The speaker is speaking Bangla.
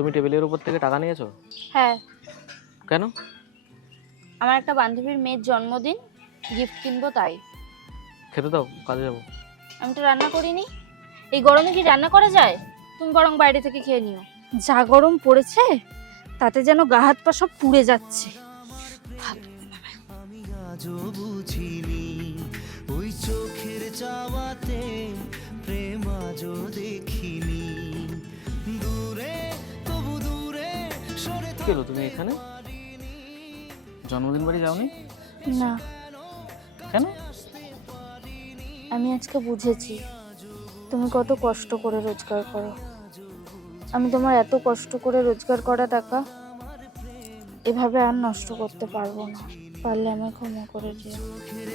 তুমি টেবিলের উপর থেকে টাকা নিয়েছো? হ্যাঁ, কেন? আমার একটা বান্ধবীর মেয়ের জন্মদিন, গিফট কিনবো তাই। খেতে দাও, কাজে যাবো। আমি তো রান্না করিনি। এই গরমে কি রান্না করা যায়? তুমি বরং বাইরে থেকে খেয়ে নিও। যা গরম পড়েছে তাতে যেন গা হাত পা সব পুড়ে যাচ্ছে। আমি আজও বুঝিনি ওই চোখের চাওয়াতে প্রেম আজও দেখিনি। দূরে তবু দূরে সরে কি হলো, তুমি এখানে? জন্মদিন বাড়ি যাওনি? না, কেন? আমি আজকে বুঝেছি তুমি কত কষ্ট করে রোজগার করো। আমি তোমার এত কষ্ট করে রোজগার করা টাকা এভাবে আর নষ্ট করতে পারবো না। পারলে আমায় ক্ষমা করে দিও। চোখের